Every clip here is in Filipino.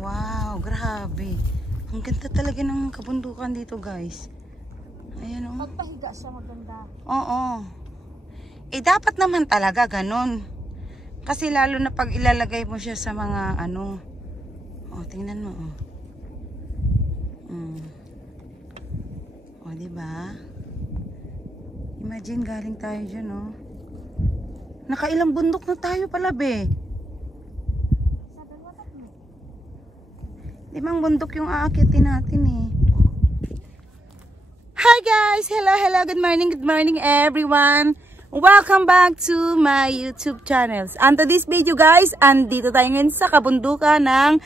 Wow, grabe. Ang ganda talaga ng kabundukan dito, guys. Ayan, oh. Pagpahiga siya maganda. Oo. Eh, dapat naman talaga ganun. Kasi lalo na pag ilalagay mo siya sa mga ano. Oh, tingnan mo, oh. Oh, diba? Imagine galing tayo dyan, oh. Nakailang bundok na tayo pala, be. Limang bundok yung aakitin natin, eh. Hi guys! Hello, hello. Good morning everyone. Welcome back to my YouTube channels. And to this video, guys, andito tayo ngayon sa kabundukan ng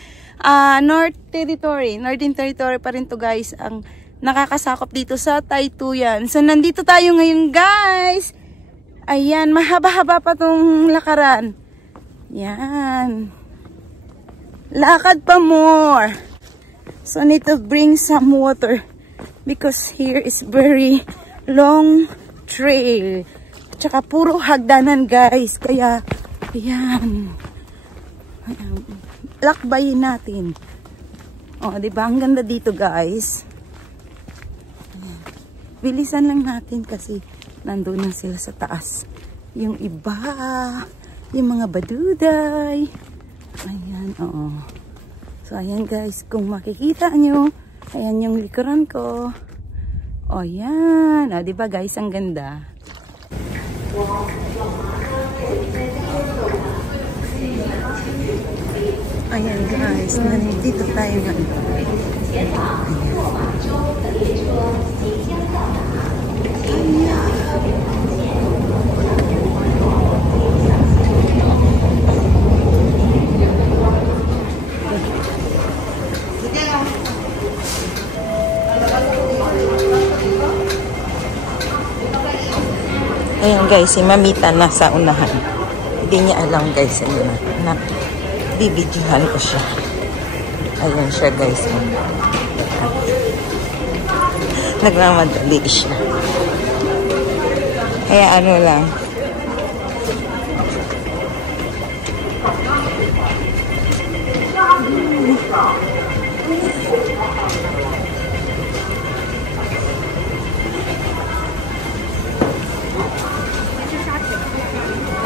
North Territory. Northern Territory pa rin to, guys. Ang nakakasakop dito sa Taytuyan. So, nandito tayo ngayon, guys. Ayan, mahaba-haba pa tong lakaran. Yan. Lakad pa more. So, need to bring some water. Because here is very long trail. Tsaka puro hagdanan, guys. Kaya, ayan. Lakbayin natin. O, diba? Ang ganda dito, guys. Ayan. Bilisan lang natin kasi nandun na sila sa taas. Yung iba, yung mga baduday. Ayan, oo. So, ayan, guys. Kung makikita nyo, ayan yung likuran ko. O, yan. O, diba, guys? Ang ganda. Ayan, guys. Nandito tayo ngayon. Ayan, guys, si Mamita nasa unahan. Hindi niya alam, guys, na bibidyohan ko siya. Ayan siya, guys. Nagmamadali siya. Kaya ano lang.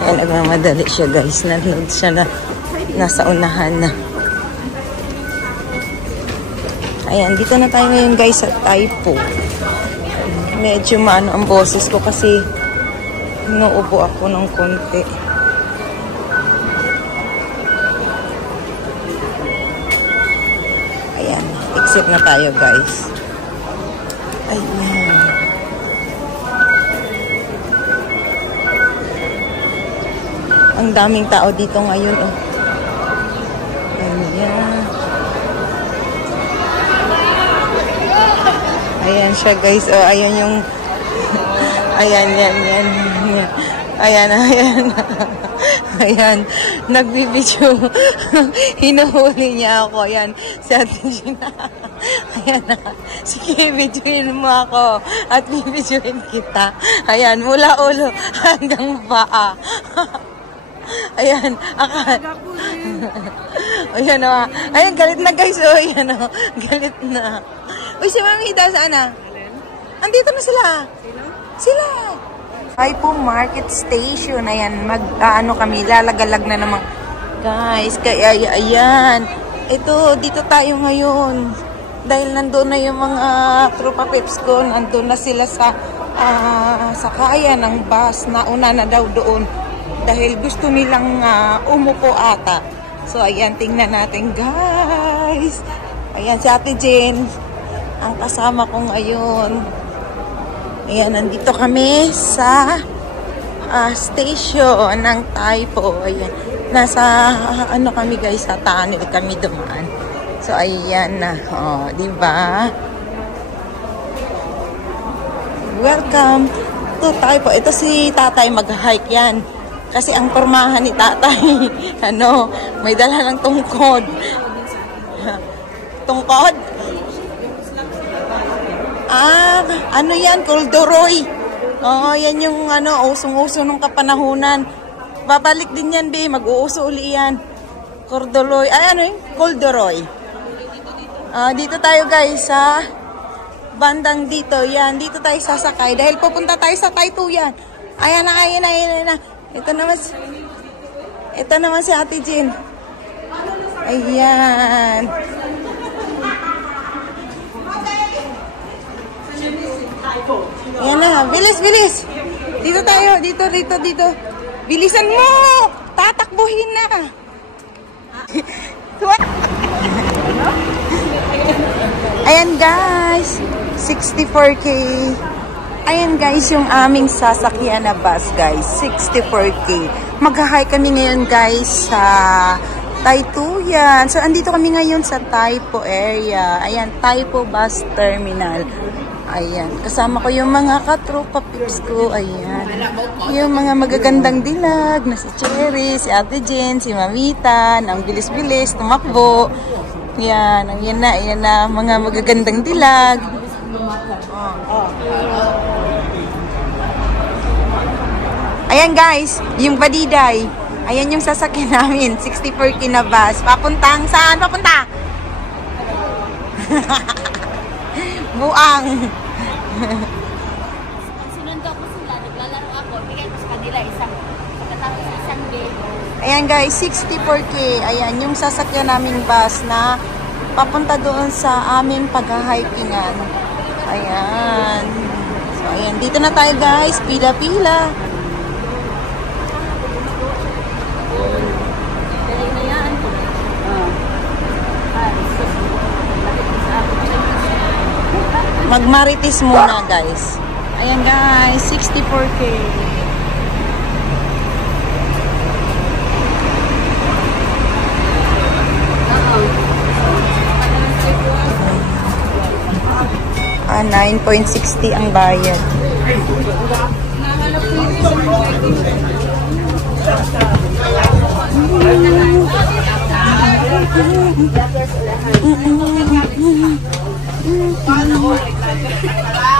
Ayan, nagmamadali siya, guys. Nanood siya na nasa unahan na. Ayan, dito na tayo ngayon, guys, sa Taipo. Medyo maano ang boses ko kasi inuubo ako ng konti. Ayan, exit na tayo, guys. Ayan. Ang daming tao dito ngayon, oh. Ayan. Ayan siya, guys. Oh, ayan yung ayan, yan. Ayan. Ayan. Nagbibidyo. Hinuhuli niya ako. Ayan. Si Ate Gina. Ayan na. Sige, videoin mo ako. At bibidyoin kita. Ayan. Mula ulo hanggang paa. Ayan, ayan o. Ayan, galit na, guys. O, ayan o. Galit na. Uy, si Mamita, saan na? Andito na sila. Sila. Taipo Market Station. Ayan, ano kami, lalagalag na naman. Guys, kaya, ayan. Ito, dito tayo ngayon. Dahil nandun na yung mga tropa peps ko. Nandun na sila sa sakaya ng bus. Nauna na daw doon. Dahil gusto nilang umupo ata. So, ayan, tingnan natin, guys. Ayan, si Ate Jen. Ang kasama ko ngayon. Ayan, nandito kami sa station ng Taipo. Ayan. Nasa, ano kami, guys, sa tunnel kami dumaan. So, ayan na. O, diba? Welcome to Taipo. Ito si Tatay, mag-hike yan. Kasi ang pormahan ni Tatay, ano, may dala ng tungkod. Tungkod? Ano yan? Kuldoroy. Oo, yan yung, ano, usong-uso nung kapanahunan. Babalik din yan, be. Mag-uuso uli yan. Kuldoroy. Ay, ano yun? Kuldoroy. Dito tayo guys sa bandang dito. Yan, dito tayo sasakay. Dahil pupunta tayo sa Taytuyan. Ayan na. Ito naman si Ate Jean. Ayan. Ayan na. Bilis. Dito tayo. Dito. Bilisan mo! Tatakbuhin na. Ayan guys. 64K. Ayan guys, yung aming sasakyan na bus guys. 64K. Mag-hike kami ngayon guys sa Taytuyan. So, andito kami ngayon sa Taypo area. Ayan, Taypo Bus Terminal. Ayan, kasama ko yung mga katropa pips ko. Ayan, yung mga magagandang dilag na si Cherry, si Ate Jen, si Mamitan. Ang bilis-bilis, tumakbo. Yan, yan na, mga magagandang dilag. Ayan guys, yung Badiday. Ayan yung sasakyan namin, 64K na bus. Papuntang saan? Papunta? Buang. Sinundo ko sila, naglalaro ako, bigay ko sa kanila isang game. Ayan guys, 64K. Ayan, yung sasakyan naming bus na papunta doon sa aming pag-hikingan. Ayan. So, ayan, dito na tayo guys, pila-pila. Magmarites muna guys. Ayan guys, 64K. Ah, 9.60 ang bayad.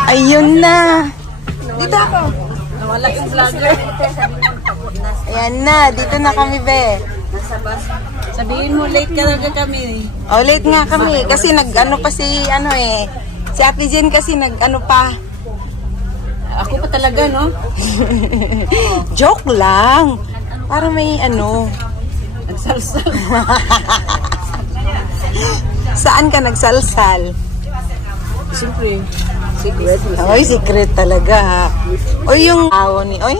Ayun na. Dito ako. Nawala yung vlogger. Ayan na. Dito na kami, be. Nasa bus. Sabihin mo, late ka talaga kami. Oh, late nga kami. Kasi nag-ano pa si si Ate Jen kasi nag-ano pa. Ako pa talaga, no? Joke lang. Para may Nagsalsal. Saan ka nagsalsal? Siyempre. Secret. Oy, secret talaga ha. Oy, yung awon ni. Oy.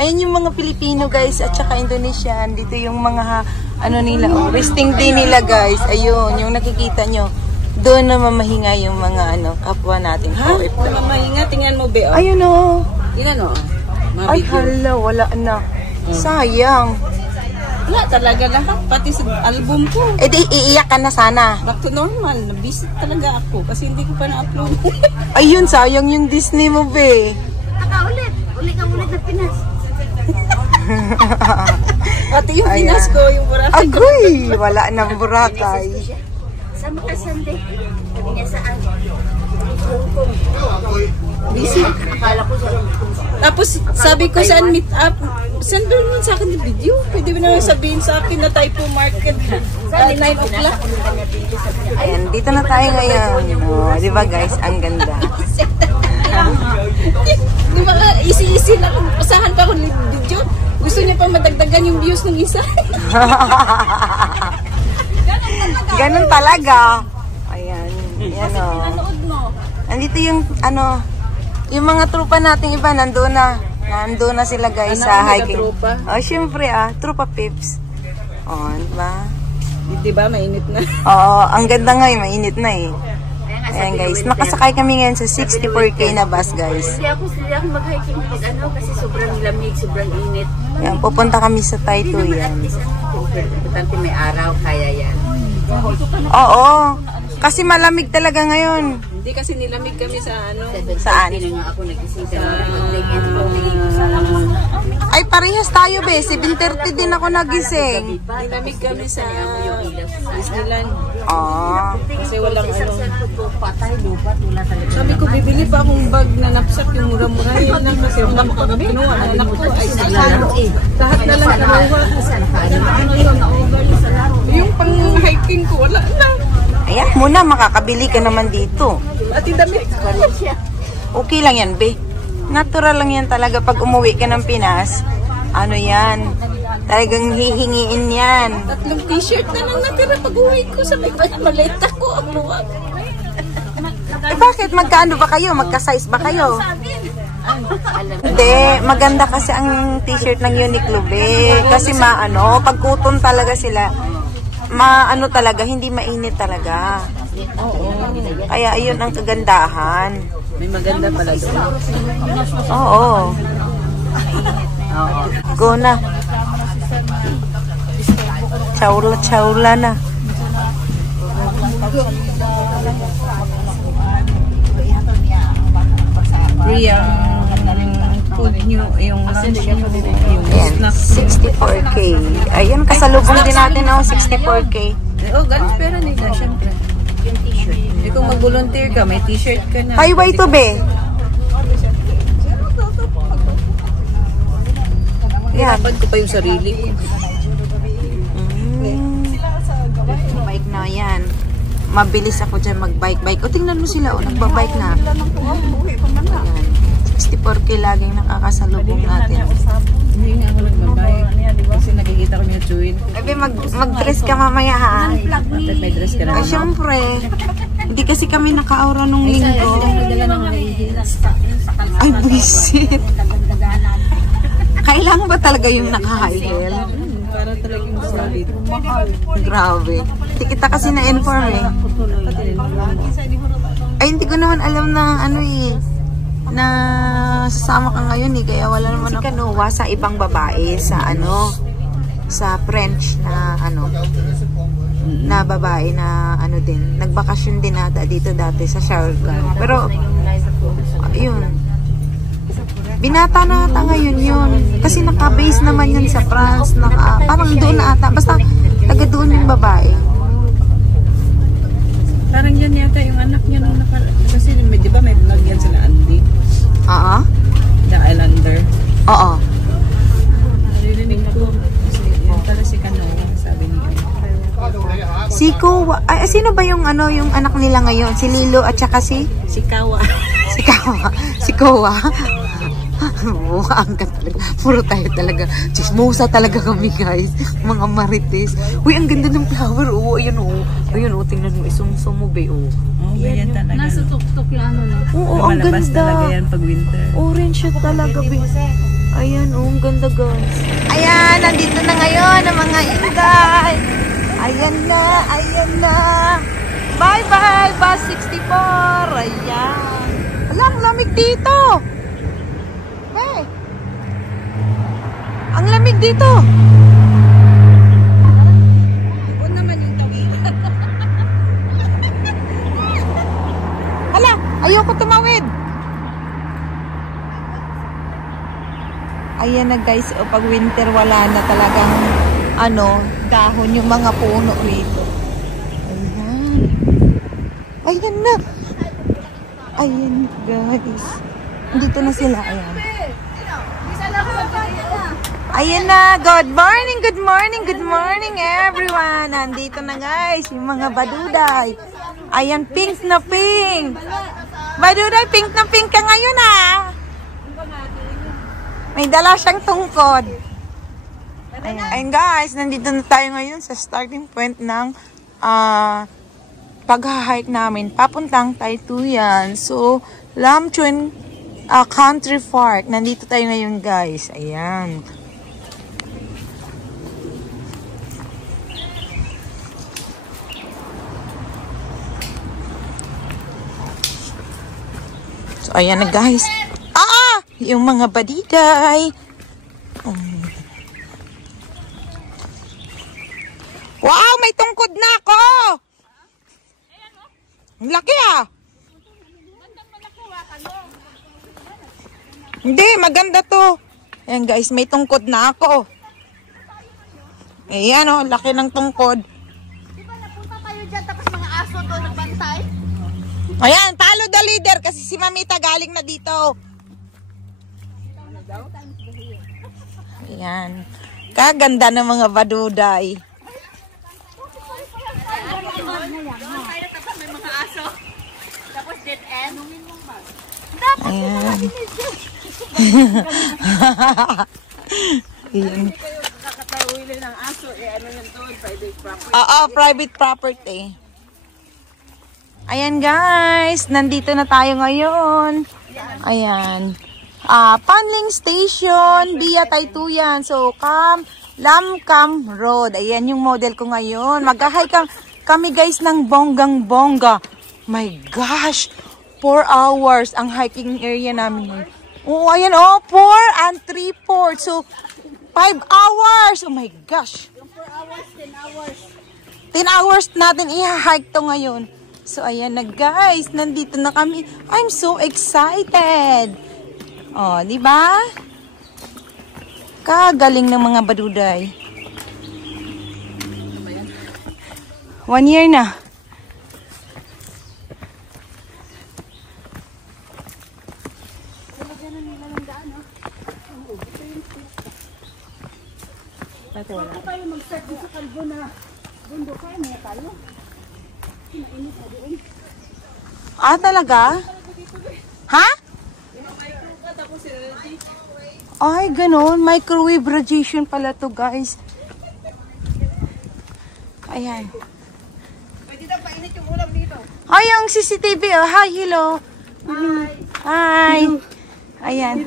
Ayan yung mga Pilipino guys at saka Indonesian. Dito yung mga nila. Oh, resting day nila guys. Ayun, yung nakikita nyo. Doon na mamahinga yung mga kapwa natin. Ha? Mamahinga? Tingnan mo, be. Oh. Ayun o. Ilan o? Ay, hala. Wala na. Sayang. Wala talaga lahat. Pati sa album ko. Eh di, iiyak ka na sana. Back to normal. Nabisip talaga ako kasi hindi ko pa na-upload. Ayun, sayang yung Disney mo, be. Ulit. Uli ka ulit na Pinas. Pati yung Pinas ko, yung Boracay. Agoy! Wala nang Boracay. Sama ka Sunday. Sabi niya saan? Busy. Akala ko sa Tapos sabi ko saan meet up. Send mo sa akin yung video. Pwede mo naman sabihin sa akin na Taypo Market 9 o'clock. Ayan, dito na tayo ngayon. Oh, di ba guys? Ang ganda. Di ba easy lang. Pasahan pa ako ng video. Gusto niya pa madagdagan yung views ng isa. Ganun talaga. Ayan. Yan o. Nanood mo. Andito yung yung mga trupa nating iba nandoon na. Nandoon na sila guys sa hiking. Trupa? Oh, syempre trupa pips. Oh, diba? Di ba mainit na? Oo, ang ganda nga mainit na eh. Ayan guys, nakasakay kami ngayon sa 64K na bus guys. Hindi ako mag-hiking pag kasi sobrang lamig, sobrang init. Yan, pupunta kami sa Taytuyan. Importante may araw, kaya yan. Oo, kasi malamig talaga ngayon. Hindi kasi nilamig kami sa Saan? Hindi nga ako nagising sa Ay, parehas tayo be. 7:30 din ako nagising. nilamig kami sa Disneyland. Kasi walang Sabi ko, bibili pa akong bag na napsak yung mura-mura. Yun lang kasi yung kinuha na anak ko ay lahat na lang kinuha. Yung pang-hiking ko, wala na. Ayan. mo na, makakabili ka naman dito. Ati damit. Okay lang yan, be. Natural lang yan talaga pag umuwi ka ng Pinas. Ano yan? Talagang hihingiin yan. 3 t-shirt na lang natira pag-uwi ko. Sabi ko, malita ko. Eh bakit? Magkaano ba kayo? Magka-size ba kayo? Hindi. Maganda kasi ang t-shirt ng Uniqlo, be. Kasi pagkuton talaga sila. Talaga, hindi mainit talaga. Oo. Kaya ayun ang kagandahan. May maganda pala doon. Oo. Go na. Chawla na. Yung food nyo, yung lunch nyo, yung snacks. 64K. Ayan, kasalubong din natin 64K. Ganun pera nila, syempre. Yung t-shirt. Kung mag-volunteer ka, may t-shirt ka na. Highway to, be. Hirapan ko pa yung sarili ko. Bike na yan. Mabilis ako dyan mag-bike. O, tingnan mo sila, nagbabike na. Ayan. 64K laging nakakasalubong natin. Hindi nga ako nagbabike. Kasi nakikita ko yung tuwin. Ebe, mag-dress ka mamaya, ha? Bakit may dress ka na? Ay, syempre. Hindi kasi kami naka-aura nung linggo. Ay, buisit. Kailangan ba talaga yung naka-high heel? Para talagang solid. Grabe. Hindi kita kasi na-inform eh. Ay, hindi ko naman alam na na sasama ka ngayon eh. Kaya wala naman ako. Si Kanoa sa ibang babae sa French na na babae na din. Nagbakasyon din ata dito dati sa Siargao. Pero, ayun. Binata na ata ngayon yun. Kasi naka-base naman yun sa France. Parang doon na ata. Basta, taga doon yung babae. Parang yan yata yung anak niya nung kasi di ba may vlog yan sila Andy? Oo. The Islander. Oo. Narinig ko. Kasi yan pala si Kanoa, sabi niya. Si Kowa. Ay, sino ba yung yung anak nila ngayon? Si Lilo at saka si Kawa. Si Kawa. Si Kowa. Ang talaga. Puro tayo talaga. Chismosa talaga kami, guys. Mga marites. Uy, ang ganda ng flower. Oo, ayun, oo. Ayun, oo, tingnan mo. Isumsum mo, be, oo. Oo, yan talaga. Nasa tuktok yung Oo, ang ganda. talaga yan pag winter. Orange siya talaga, be. Ayan, oo, ang ganda, guys. Ayan, nandito na ngayon ang mga inday. Ayan na. Bye-bye, bus 64. Ayan. Alam, lamig dito. Hey. Ang lamig dito. Oo naman yung tawid. Hala, ayoko tumawid. Ayan na, guys, pag winter wala na talagang dahon yung mga puno dito. Ayan na. Ayan, guys. Dito na sila, ayan. Ayan na, good morning everyone. Nandito na, guys, yung mga baduday. Ayan, pink na pink. Baduday, pink na pink ka ngayon, May dala siyang tungkod. Ayan, guys, nandito na tayo ngayon sa starting point ng pag-hike namin. Papuntang Taytuyan. So, Lam Chuen Country Park. Nandito tayo ngayon, guys. Ayan. So, ayan na, guys. Yung mga badiday. Wow, may tungkod na ako! Ang laki, Hindi, maganda to. Ayan, guys, may tungkod na ako. Ayan, laki ng tungkod. Di ba napunta tayo dyan tapos mga aso doon nagbantay? Ayan, talo the leader kasi si Mamita galing na dito. Ayan. Kaganda ng mga baduday. may mga aso. Tapos dead end. Ayan. Ayan. Hindi kayo kakatawili ng aso. Ano yan doon? Private property. Oo, private property. Ayan guys, nandito na tayo ngayon. Ayan. Panling Station, via Taytuyan. So, Lamcam Road. Ayan yung model ko ngayon. Mag-hike kami guys ng bonggang-bongga. My gosh, 4 hours ang hiking area namin. Oh, ayan oh, 4 and 3/4. So, 5 hours. Oh my gosh. 4 hours, 10 hours. 10 hours natin i-hike to ngayon. So, ayan na guys. Nandito na kami. I'm so excited. Oh, di ba? Kagaling ng mga baduday. 1 year na. Kung tayo mag-start sa kalbo na bundok kayo, may tayo. Mainit na doon. Ah, talaga? Ha? Ay, ganun. Microwave radiation pala to, guys. Ayan. Pwede na painit yung ulam dito. Ay, yung CCTV, oh. Hi, hello. Hi. Ayan.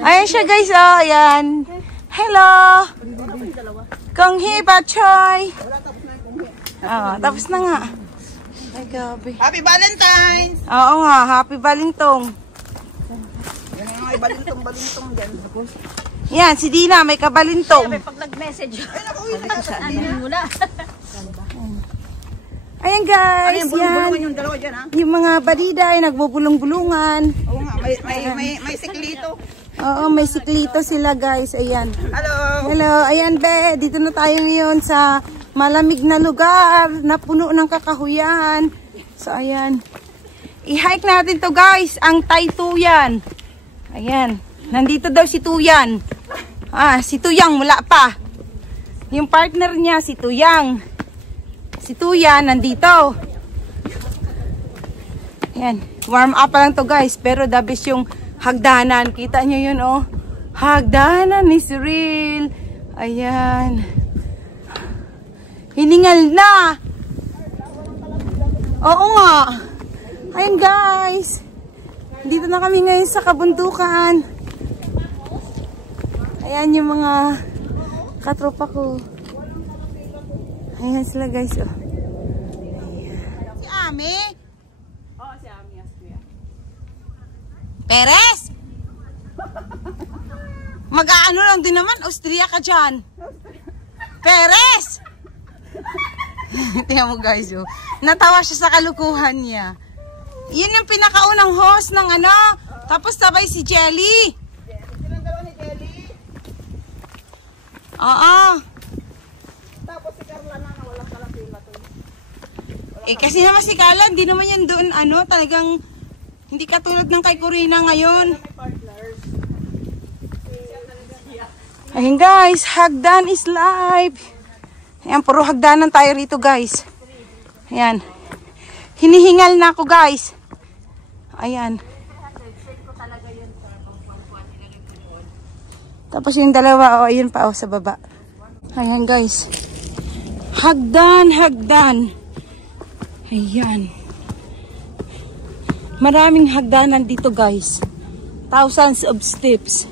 Ayan siya, guys, oh. Ayan. Hello. Kung hiba, choy. Ah, tapos na nga. Ay, gabi. Happy Valentine's! Oo nga, happy Balintong. Yan nga, may balintong dyan. Yan, si Dina, may kabalintong. Pag nag-message. Ay, naku, ano muna. Ayan guys, Ano yan. yung dalawa dyan, ha? Yung mga baliday, nagbubulong-bulungan. Oo nga, may siklito. Oo, may siklito sila guys. Ayan. Hello! Hello, ayan be. Dito na tayo ngayon sa malamig na lugar na puno ng kakahuyan. So, ayan. I-hike natin to guys, ang Taytuyan. Ayan. Nandito daw si Tuyan. Ah, si Tuyang wala pa. Yung partner niya, si Tuyang. Si Tuyan, nandito. Ayan. Warm up pa lang to guys. Pero the best yung hagdanan. Kita nyo yun oh. Hagdanan is real. Ayan. Hiningal na. Oo nga. Ayan guys. Dito na kami ngayon sa kabundukan. Ayan yung mga katropa ko. Ayan sila guys. Oh. Si Ami. Oo, si Ami. Perez. Mag-aano lang din naman. Austria ka dyan. Perez. Tingnan mo guys. Oh. Natawa siya sa kalukuhan niya. Yun yung pinakaunang host ng ano. Tapos sabay si Jelly. Silang dalawa ni Jelly. Oo. Tapos si Carla na walang kalapila to. Eh kasi naman si Carla, hindi naman yan doon ano. Talagang hindi katulad ng kay Corina ngayon. Ayun guys, hagdan is live. Ayan, puro hagdanan tayo rito guys. Ayan. Hinihingal na ako guys. Ayan. Tapos yung dalawa, oh, ayun pa oh, sa baba. Ayan guys. Hagdan, hagdan. Ayan. Maraming hagdanan dito guys. Thousands of steps.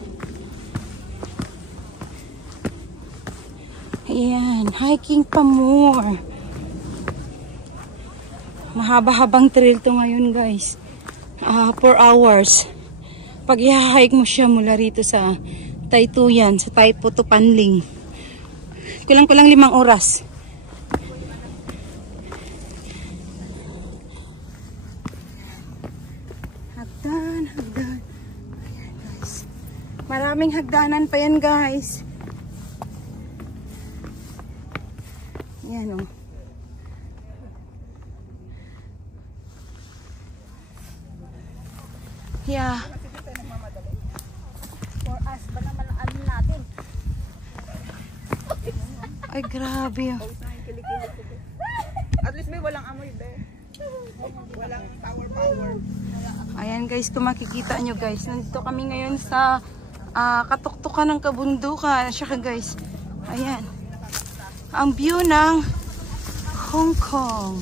Ayan, hiking pa more. Mahaba-habang trail to ngayon guys. 4 hours. Pag i-hike mo siya mula rito sa Taytuyan, sa Taypo to Panling. Kulang-kulang 5 oras. Hagdan, hagdan. Ayan guys. Maraming hagdanan pa yan guys. Ayan o. Yeah. For us ba naman ang ano natin? Ay, grabe. At least may walang amoy, be. Ayan guys, kung makikita nyo guys, nandito kami ngayon sa katuktukan ng kabundukan. Siya guys, ayan. Ang view ng Hong Kong.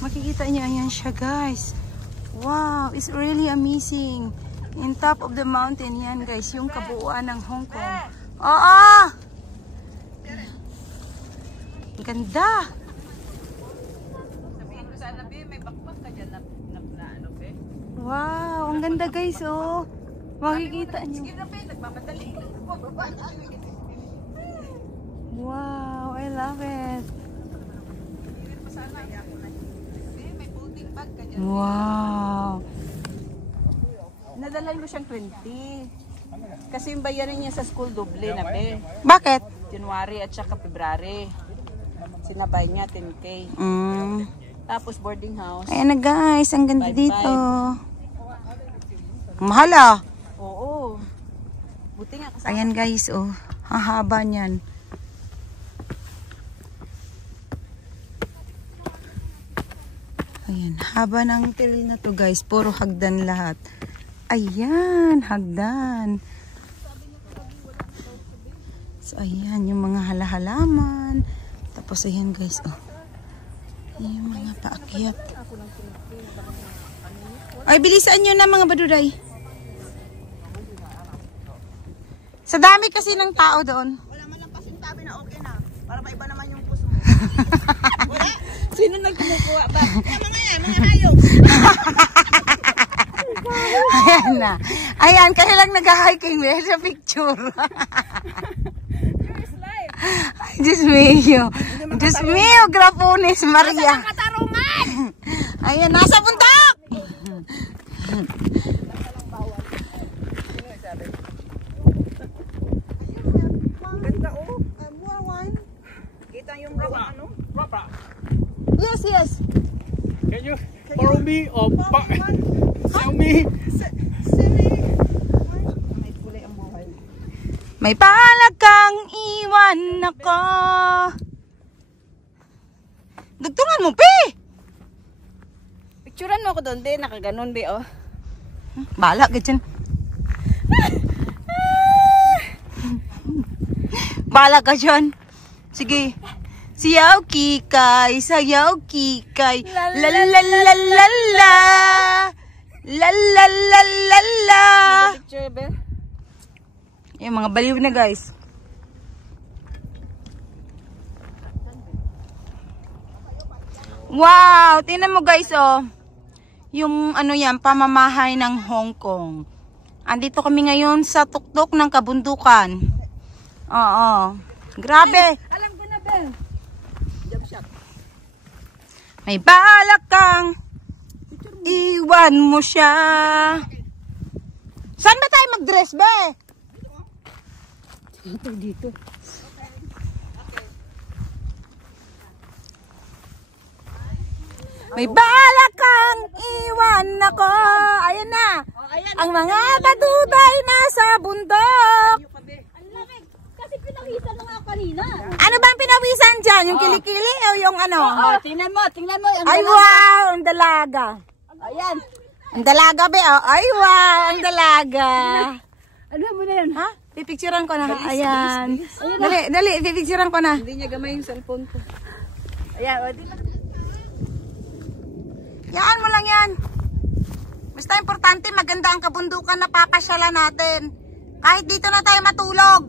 Makikita nyo, ayan siya guys. Wow, it's really amazing. In top of the mountain, yan guys, yung kabuuan ng Hong Kong. Oo! Ganda! Sabihin ko sana, be, may bakbak ka dyan na ano, be. Wow, ang ganda guys, oh. Makikita nyo. Sige na, be, nagmamadali. Wow, I love it. May puting bag ka dyan. Wow. Nadalhan mo siyang 20. Kasi yung bayarin niya sa school doble na, be. Bakit? January at saka February. Sinabay niya 10K. Tapos boarding house. Ayan na guys, ang ganda 5-5. dito. Mahal ah. Oo. Buti nga kasama. Ayan guys, oh. Hahaba niyan. Ayan, haba ng trail na to guys. Puro hagdan lahat. Ayan, hagdan. So ayan, yung mga halaman. Tapos ayan guys, oh. Yung mga paakyat. Ay, bilisan nyo na mga baduday. Sa dami kasi ng tao doon. Wala man lang kasing tabi na okay na. Para maiba naman yung puso mo. Wala? Sino nagkumukuha ba? Mga yan, mga hayop. Ayan na. Ayan, kaya lang nag-hiking sa picture. Ay, Diyos mío. Diyos mío, Grapones, Maria. Katarungan! Ayan, nasa bundok! Ganda oh. Buwan. Kita yung ano? Yes, yes. Can you borrow me or sell me? May balak kang iwan ako. Dugtungan mo, Pi! Picturean mo ako doon, be. Nakaganon, be, oh. Balak ka dyan. Balak ka dyan. Sige. Sayaw kikay, sayaw kikay. La la la la la la. La la la la la. Picture, be. Yung mga baliw na guys. Wow, tingnan mo guys oh. Yung ano yan, pamamahay ng Hong Kong. Andito kami ngayon sa tuktok ng kabundukan. Oo. Grabe. Alam ko na, be. Jump shot. May balak kang iwan mo siya. Saan ba tayo mag-dress ba eh? Dito. May balak kang iwan ako. Ayan na. Ang mga batutay nasa bundok. Ang lamig. Kasi pinawisan na nga ako kanina. Ano ba ang pinawisan dyan? Yung kilikili o yung ano? Oh, tingnan mo. Ang Ay wow, ang dalaga. Ayan. Ang dalaga be oh. Ay wow, ang dalaga. Ano mo na yan? Ha? Pipicturean ko na. Ayan. Dali, pipicturean ko na. Hindi niya gamay yung cellphone ko. Ayan, o, di na. Yan mo lang yan. Basta importante, maganda ang kabundukan na papasyalan natin. Kahit dito na tayo matulog.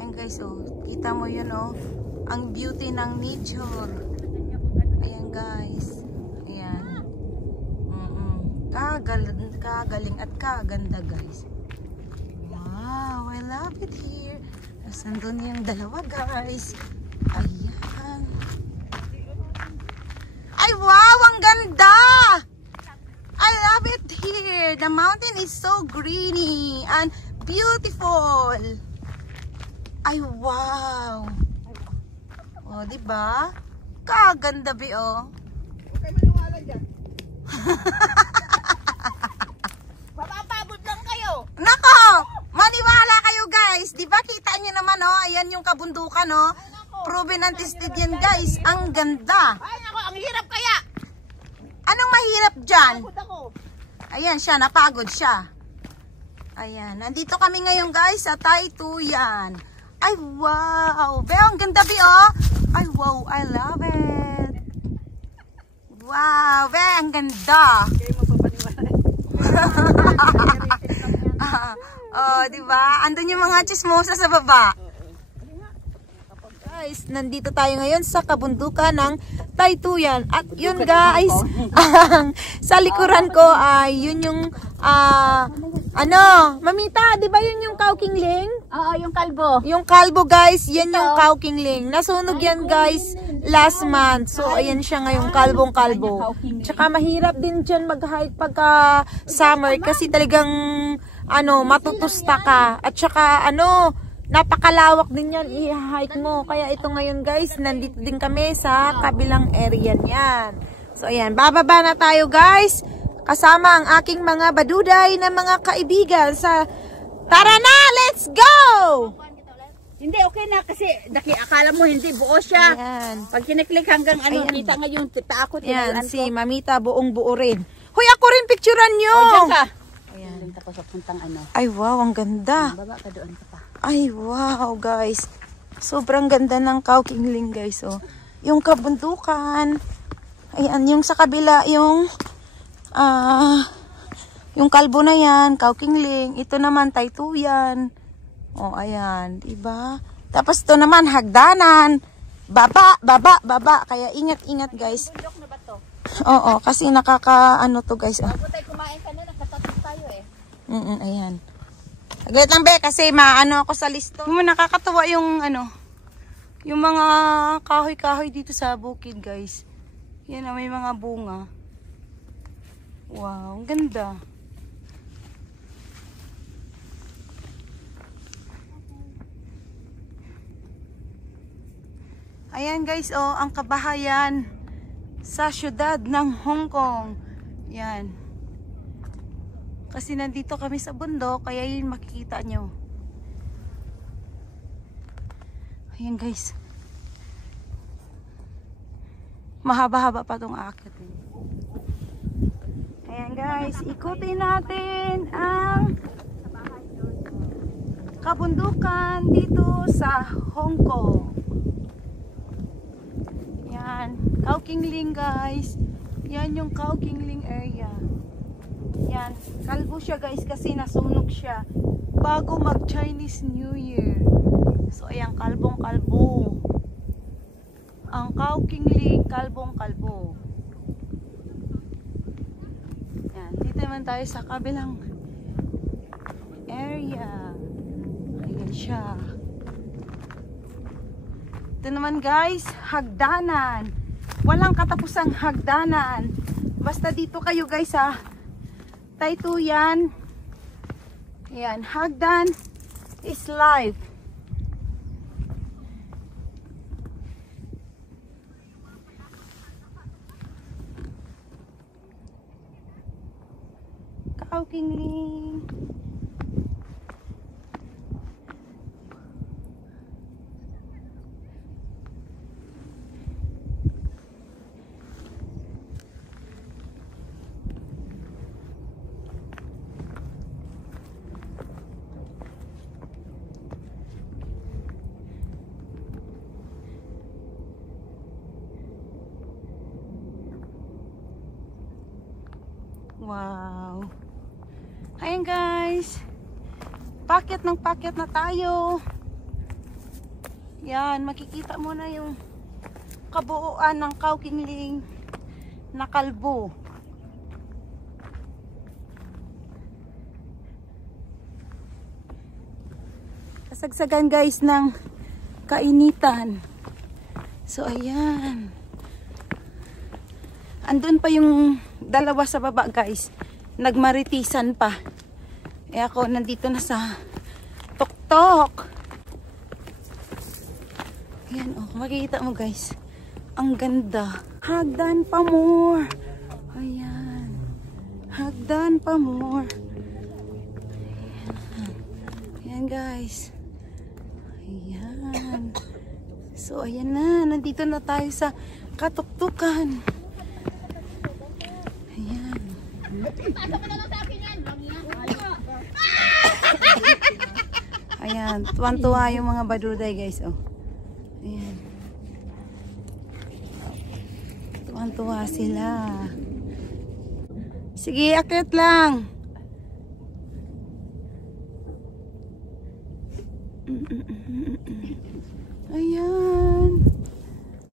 Ayan guys, oh. Kita mo yun, oh. Ang beauty ng nature. Ayan guys. Ayan. Kagaling at kaganda guys. Wow, I love it here. Tapos nandun yung dalawa guys. Ayan. Ay wow, ang ganda! I love it here. The mountain is so greeny and beautiful. Ay wow. Oh, di ba? Kaganda be oh. Okay, maniwala dyan. Mapapabot lang kayo. Nako! Maniwala kayo guys. Di ba kita nyo naman oh, ayan yung kabundukan oh. proven and tested yan guys. Ang ganda. Ay, ako, ang hirap kaya. Anong mahirap dyan? Pagod ako. Ayan siya, napagod siya. Ayan, nandito kami ngayon guys sa Taytuyan. Ay, wow. Be, ang ganda, Be, oh. Ay, wow, I love it. Wow, Be, ang ganda. Kayo magpapaniwala. Oh, di ba? Andun yung mga chismosa sa baba. Guys, nandito tayo ngayon sa kabundukan ng Taytuyan. At yun guys, sa likuran ko ay yun yung Mamita, di ba yun yung Kaukingling? Oo, yung kalbo. Yung kalbo guys, yan yung Kaukingling. Nasunog yan guys last month. So ayan siya ngayong kalbong-kalbo. Tsaka mahirap din dyan mag-hike pagka summer kasi talagang matutusta ka. At tsaka napakalawak din yan i-hike mo. Kaya ito ngayon guys, nandito din kami sa kabilang area niyan. So ayan, bababa na tayo guys. Kasama ang aking mga baduday na mga kaibigan sa tara na, let's go! Hindi, okay na kasi akala mo hindi buo siya. Ayan. Pag kiniklik hanggang kita nga yung tako. Ayan, si Mamita buong buo rin. Hoy, ako rin picturean nyo! O, dyan ka. Ayan. Dito ko sa puntang Ay, wow, ang ganda. Baba ka doon ka pa. Ay, wow, guys. Sobrang ganda ng Kaukingling, guys. Oh. Yung kabundukan. Ayan, yung sa kabila, yung kalbo na yan, Kaukingling. Ito naman, Taytuyan. Oh, ayan, diba? Tapos ito naman, hagdanan. Baba. Kaya ingat, guys. Bundok na ba to? Oo, kasi to, guys. Oh. Bago tayo kumain ka na, nakatatap tayo eh. Ayan. Saglit lang, Be, kasi ako sa listo. Nakakatuwa yung, yung mga kahoy-kahoy dito sa bukid, guys. Yan, may mga bunga. Wow, ang ganda. Ayan guys, ang kabahayan sa syudad ng Hong Kong. Yan. Kasi nandito kami sa bundok, kaya yun makikita nyo. Ayan guys. Mahaba-haba pa tong akit. Ayan guys, ikutin natin ang kabundukan dito sa Hong Kong. Yan, Kaukingling guys. Yan yung Kaukingling area. Yan, kalbo siya guys kasi nasunog siya bago mag Chinese New Year. So ayan, kalbong-kalbo. Ang Kaukingling, kalbong-kalbo. Yan, dito naman tayo sa kabilang area. Ayan siya. Ito naman guys, hagdanan. Walang katapusang hagdanan. Basta dito kayo guys sa Taytuyan. Ayan, hagdan is life. Kaukingling. Wow. Ayan guys. Pakyat ng pakyat na tayo. Yan, makikita mo na yung kabuuan ng Kaukingling na kalbo. Kasagsagan guys ng kainitan. So ayan. Andun pa yung dalawa sa baba guys. Nagmaritisan pa. Eh ako nandito na sa tuktok. Ayan makikita mo guys. Ang ganda. Hagdan pa more. Ayan. Hagdan pa more. Ayan guys. Ayan. So, ayan na. Nandito na tayo sa katuktukan. Ayan. Ayan. Tuwan-tuwa yung mga baduday, guys. Oh. Ayan. Tuwan-tuwa sila. Sige, akyat lang. Ayan.